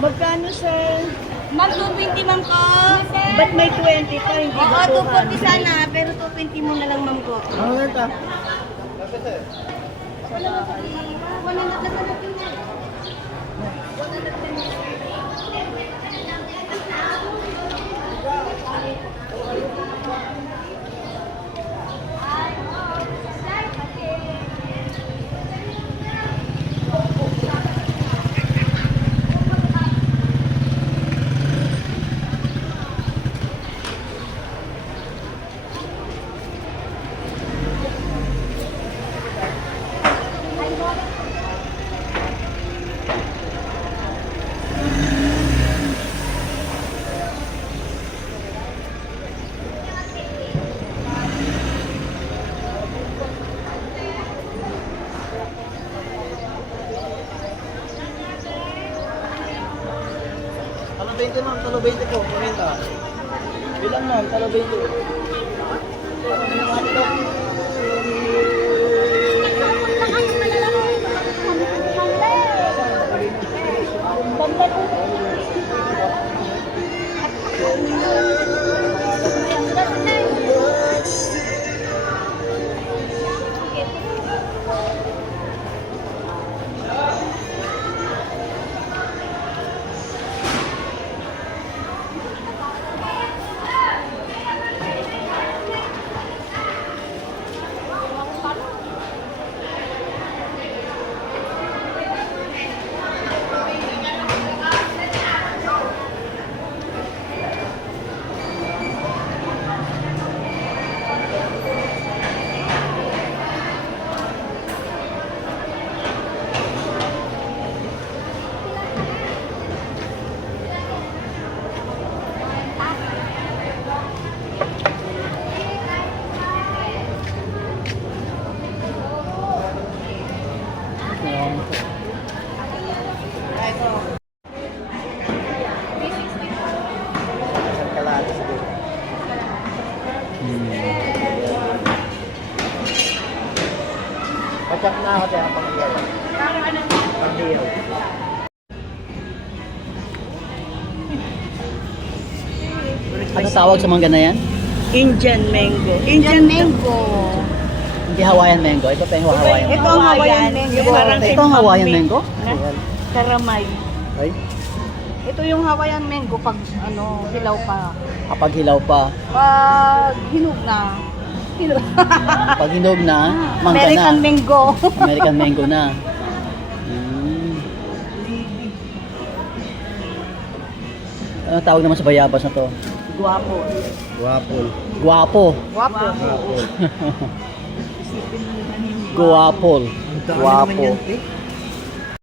Magkano, sir? Ma'am, 220 ma'am ko. Ba't may 20 pa? Hindi Oo, ba 240 sana, pero 220 mo na lang ma'am ko. Ano ito? Talo 20 ma'am, talo 20 po, kumenta. Bilang ma'am, talo 20. Pachak na ako tayo ang panghiyaw. Panghiyaw. Ano tawag sa mangga na yan? Indian mango. Indian mango. Hindi Hawaiian mango. Ito pa yung Hawaiian. Ito ang Hawaiian mango. Parang Ito ang Hawaiian mango? Karamay. Ay, Ito yung Hawaiian mango pag ano, hilaw pa. kapag hilaw pa. Pag hinog na. Pag hinog na, mangga American na. mango. American mango na. Hmm. Ano tawag naman sa bayabas na to? Guwapo. Guwapol. Guwapo. Guwapo. Guwapol. Ang dami naman Guwapo. yan, te.